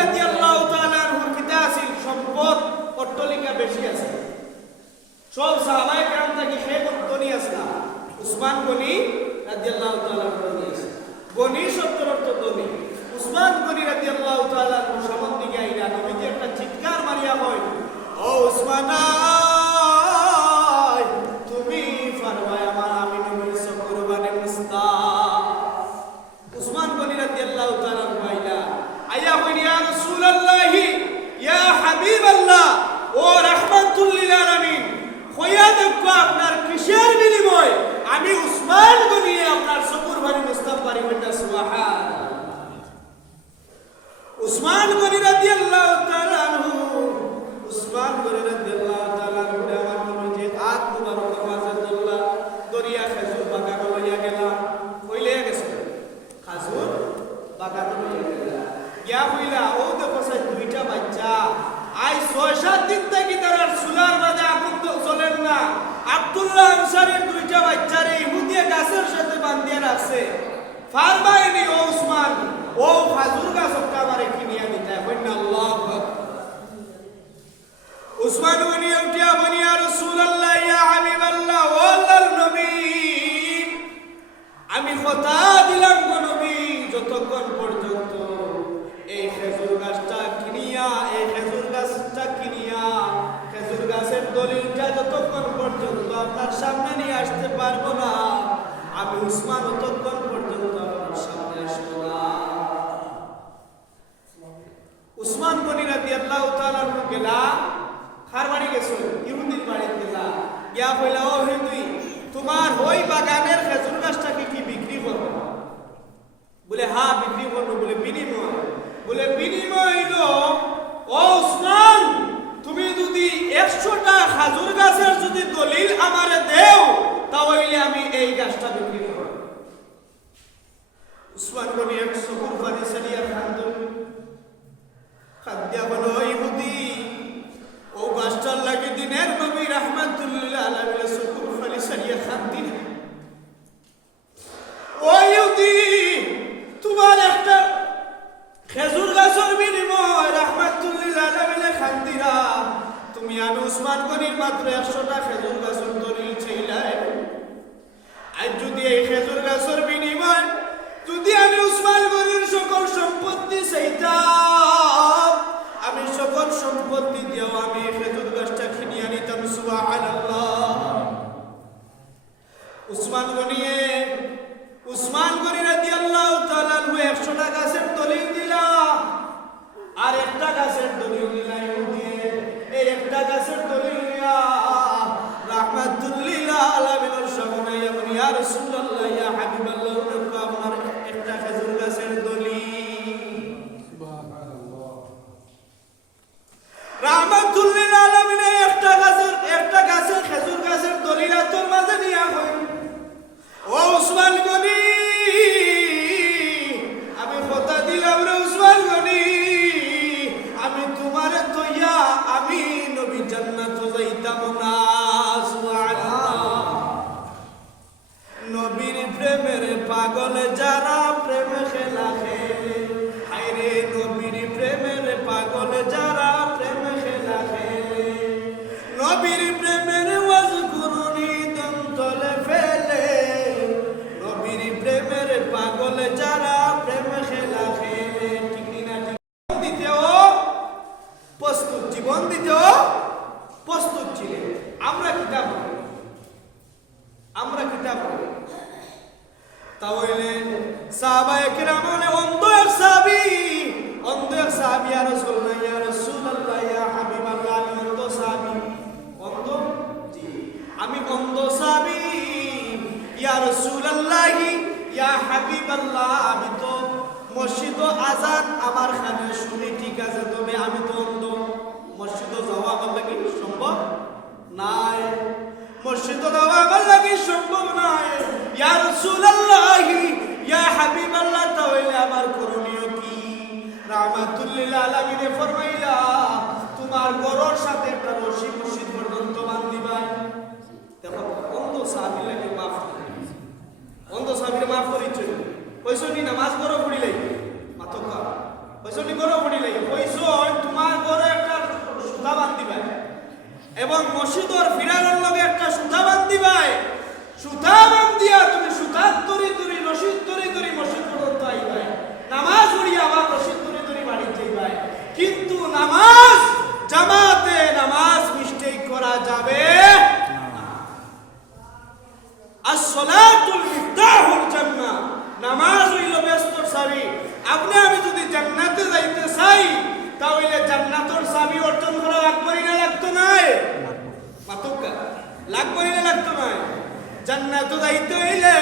রাদিয়াল্লাহু তাআলা আনহুর কিতা আছিল সম্পদ অট্টালিকা বেশি আছে সব সাহাবায়ে কেরাম থেকে সে ধনী আছে না উসমান গনি রাদিয়াল্লাহু তাআলা ধনী আছে গনি শব্দের অর্থ ধনী উসমান গনি রাদিয়াল্লাহু তাআলা সামন দিকে আইলা নবীজি একটা চিৎকার মারিয়া হয় ও উসমান তুমি ফরমায় আমার আমি নবীর কুরবানি মুস্তা উসমান গনি রাদিয়াল্লাহু তাআলা আইলা আয়া হই ইয়া রাসূলুল্লাহ ইয়া হাবিবাল্লাহ ও রাহমাতুল লিল আলামিন খোয়া দেখো আপনার কিসের বিনিময় আমি উসমান গনি আপনার কুরবানি মুস্তাফারি বলতা সুবহানাল্লাহ উসমান গনি রাদিয়াল্লাহু তাআলা আনহু উসমান গনি রাদিয়াল্লাহু তাআলা আনহু আমার নবীজি হাত মুবারক ওয়াজাতুল্লাহ দরিয়া খেজুর বাগান লইয়া গেলা কইলে গেছে খেজুর বাগান লইয়া গেলা ইয়া কইলা ও দেখো সে দুইটা বাচ্চা আই 6-7 দিন থেকে তার সুলার মাঝে আগুন জ্বলেন না আব্দুল্লাহ আনসারীর দুইটা বাচ্চারে ইহুদিয়া গাছের সাথে বাঁধিয়ে রাখছে ফারমাইনি ও উসমান ও খাজুর গাছটা আমারে কিনিয়া দিতে কইনা আল্লাহু আকবার উসমান গনি উঠিয়া বলি ইয়া রাসূলুল্লাহ ইয়া হাবিবাল্লাহ ও আল্লাহর নবী আমি কথা দিলাম গো নবী যতক্ষণ পর্যন্ত এই খেজুর গাছটা কিনিয়া খেজুর গাছের দলিলটা যতক্ষণ পর্যন্ত আপনার সামনে নিয়ে আসতে পারবো না আমি উসমান ততক্ষণ পর্যন্ত আপনার সামনে আসবো না উসমান গনি রাদিয়াল্লাহু তাআলা গেলা কার বাড়ি গেছো ইহুদির বাড়ি গেলা ইয়া কইলা ও হিন্দুই তোমার ওই বাগানের খেজুর গাছটা কি বিক্রি করবে বলে হ্যাঁ বিক্রি করবো বলে বিনিময় হইলো ও উসমান তুমি যদি 100টা খেজুর গাছের যদি দলিল আমারে দেও তাহলে আমি এই গাছটা বিক্রি করব উসমান গনি 100 কুরবানি সারিয়া খাদ্য বলো ইহুদি ও গাছটার লাগি দিনের নবী রাহমাতুল লিল আলামিন কুরবানি সারিয়া খাদ্দিন ও ইহুদি তোমার একটা খেজুর গাছের বিনিময় রাহমাতুল লিল আলামিন খাদ্দিরা তুমি আমি উসমান গনির মাত্র 100টা খেজুর গাছের দলিল চাইলাই আর যদি এই খেজুর গাছের বিনিময় যদি আমি উসমান গনির সকল সম্পত্তি চাইতাম আমি সকল সম্পত্তি দিয়েও আমি এই খেজুর গাছটা কিনিয়া নিতাম সুবহানাল্লাহ উসমান গনি রাদিয়াল্লাহু তাআলা 100টা গাছের দলিল দিলা আর একটা গাছের দলিল দিলা এই একটা গাছের দলিল দিয়া রাহমাতুল লিল আলামিনের সামনে ইয়া রাসূলুল্লাহ ইয়া হাবিবাল্লাহ আপনার একটা খেজুর গাছের দলিল সুবহানাল্লাহ রাহমাতুল লিল আলামিনের একটা গাছের খেজুর গাছের দলিল তোর মাঝে নিয়া হই ও উসমান গনি আমি কথা দিলাম রে উসমান গনি আমি তোমারে তইয়া আমি নবী জান্নাত যাইতাম না সুবহানাল্লাহ নবীর প্রেমের পাগল যারা প্রেম খেলা খেলে হায়রে নবীর প্রেমের পাগল যারা প্রেম খেলা খেলে নবীর প্রেমের ওয়াজকুরুনি দন্তলে ফেলে নবীর প্রেমের পাগল যারা প্রেম খেলা খেলে ঠিক না জীবন দিতেও প্রস্তুত ছিলেন আমরা কিতাব তাহলে সাহাবায়ে কেরাম অন্ধ এক সাহাবী ইয়া রাসূলুল্লাহ ইয়া রাসূলুল্লাহ ইয়া হাবিবাল্লাহ আমি অন্ধ সাহাবী জি আমি অন্ধ সাহাবী ইয়া রাসূলুল্লাহ ইয়া হাবিবাল্লাহ আমি তো মসজিদ আজান আমার কানে শুনি ঠিক আছে তবে আমি তো অন্ধ মসজিদে যাওয়া আমার লাগি সম্ভব নাই মসজিদে যাওয়া আমার লাগি সম্ভব নাই ইয়া রাসূলুল্লাহ ইয়া হাবিবাল্লাহ তাহলে আমার করণীয় কি রাহমাতুল লিল আলামিন ফরমাইলা তোমার গরর সাথে একটা রশি মসজিদ পর্যন্ত বাঁধিবা দেখো অন্ধ সাহাবী লাগে মাফ অন্ধ সাহাবীর মাফ করিছে ওইসনি নামাজ করো পড়ি লাগে মাতকা ওইসনি করো পড়ি লাগে জান্নাতে যাইতে চাই তাহলে জান্নাতের চাবি অর্জন করা লাগবে না লাগতো নাই মাতকা লাগবে না লাগতো নাই জান্নাতে যাইতে হইলে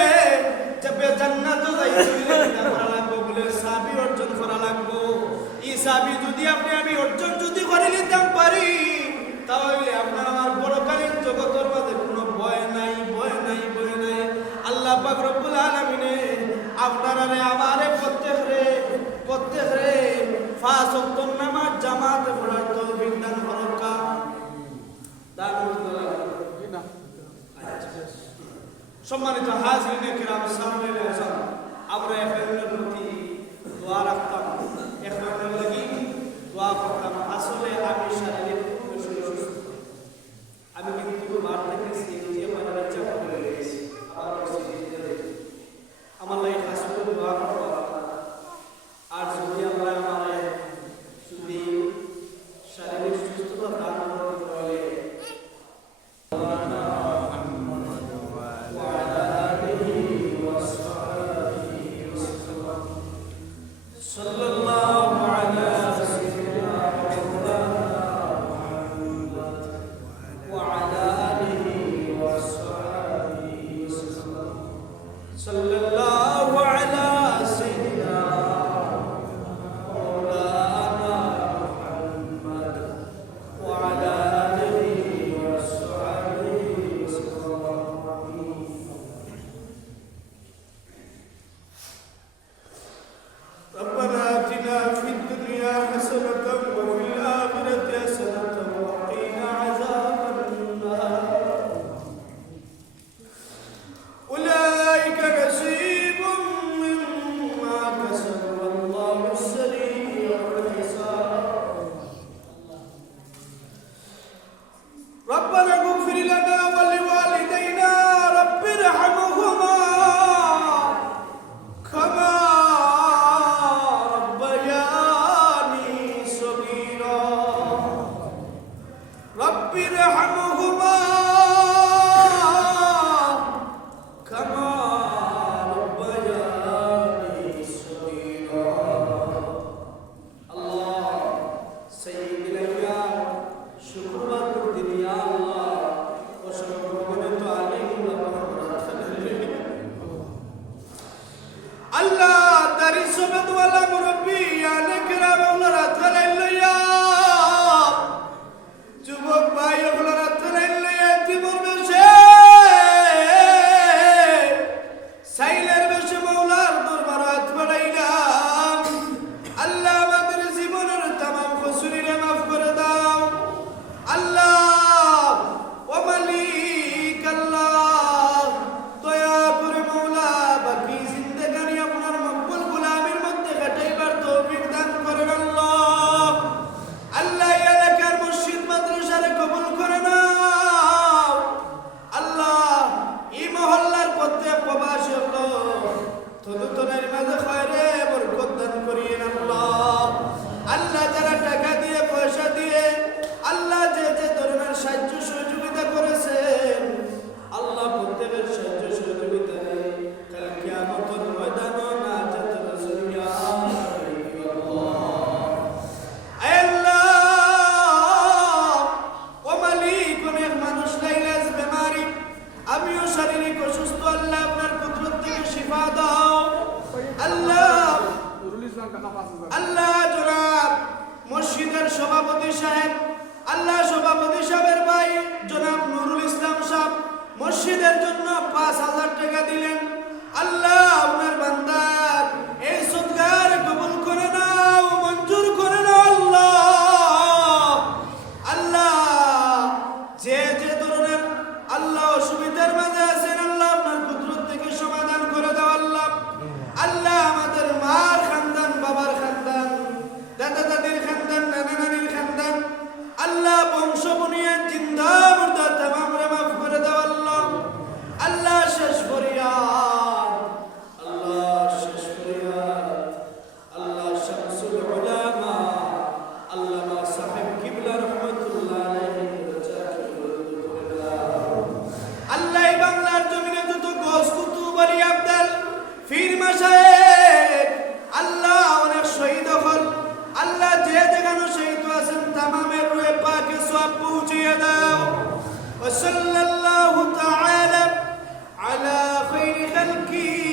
যাবে জান্নাতে যাইতে হইলে কি করা লাগবে বলে চাবি অর্জন করা লাগবে এই চাবি যদি আমি অর্জন যদি করে নিতাম পারি তাহলে আপনার আমার পরকালীন জগতের মধ্যে কোনো ভয় নাই আল্লাহ পাক রব্বুল আলামিনে আপনারা আমারে প্রত্যেকরে পাঁচ ওয়াক্ত নামাজ জামাতে পড়ার তৌফিক দান করুকা দান করুন। সম্মানিত হাজিরিনে কিরাম সামনে আছেন আমরা এখনের প্রতি দোয়া রাখতাম এখনের লাগি দোয়া করতাম আসলে আমি শারীরিক আমি কিন্তু বার থেকে স্টেজে আমার ইচ্ছা করে গেছি আমার লাগে আসলে দোয়া করবো আর যদি আমরা আমার যদি শারীরিক সুস্থতা দান করতে পারে মসজিদের জন্য ৫,০০০ টাকা দিলেন। আল্লাহ আপনার বান্দার এই সদকার কবুল করে নাও, মঞ্জুর করে নাও আল্লাহ। আল্লাহ যে যে ধরনের আল্লাহ অসুবিধার মাঝে আছেন আল্লাহ আপনার কুদরত থেকে সমাধান করে দাও আল্লাহ। আল্লাহ আমাদের মার খানদান, বাবার খানদান, দাদা দাদির খানদান, নানা নানির খানদান আল্লাহ বংশ বুনিয়াদ জিন্দা মুর্দা তামাম রে মাফ করে দাও আল্লাহ। আল্লাহ শেষ ফরিয়াদ, আল্লাহ শেষ ফরিয়াদ পৌঁছিয়ে দাও وصلى الله تعالى على خير خلقه